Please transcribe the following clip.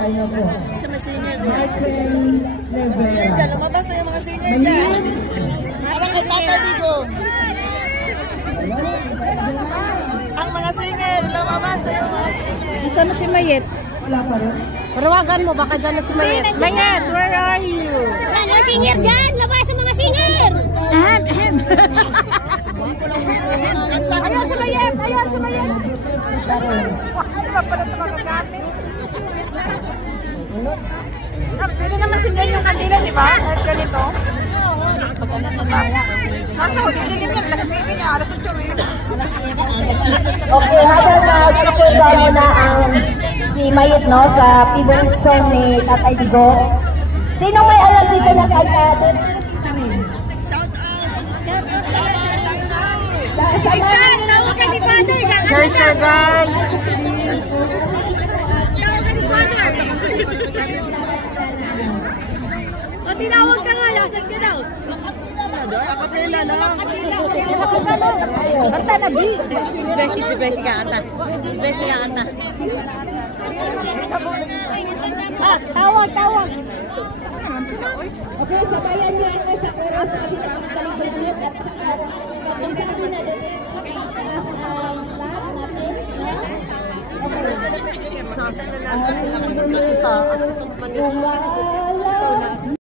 Ano po? Sa mga senior Michael Nevera. dyan. Lumabas na yung mga senior dyan. Parang kay Tata Digo. Ang mga senior, lumabas na yung mga senior. Nasaan na si Mayet? Wala pa rin. Parawagan mo, baka dyan na si Mayet. Mayet, where are you? Wala mga senior dyan! Labas ang mga senior! Ahem, ahem. Ayan si Mayet! Ayan si Mayet! Pwede naman sindan yung kanila, di ba? Kahit ganito. Kaso, dililim yan. Last baby niya. Alas 8 yun. Okay, habang nagpapagawa mo na ang si Mayet, no, sa favorite song ni Tatay Digo. Sino may alam dito na kanta? Shout out! Tawag ka ni Father! Sure, sure, guys. Tawag ka ni Father! O, tinawag ka nga, lasag ka daw. Kapatila lang. Kanta na, B. Si Beshi ka kanta. Si Beshi ka kanta. Ah, tawag! Okay, sabayan niyo ako sa chorus kasi nakakalimutan niyo at saka yung sabi na doon taas ang lahat natin. Sa akin na lang. Sa akin na lang.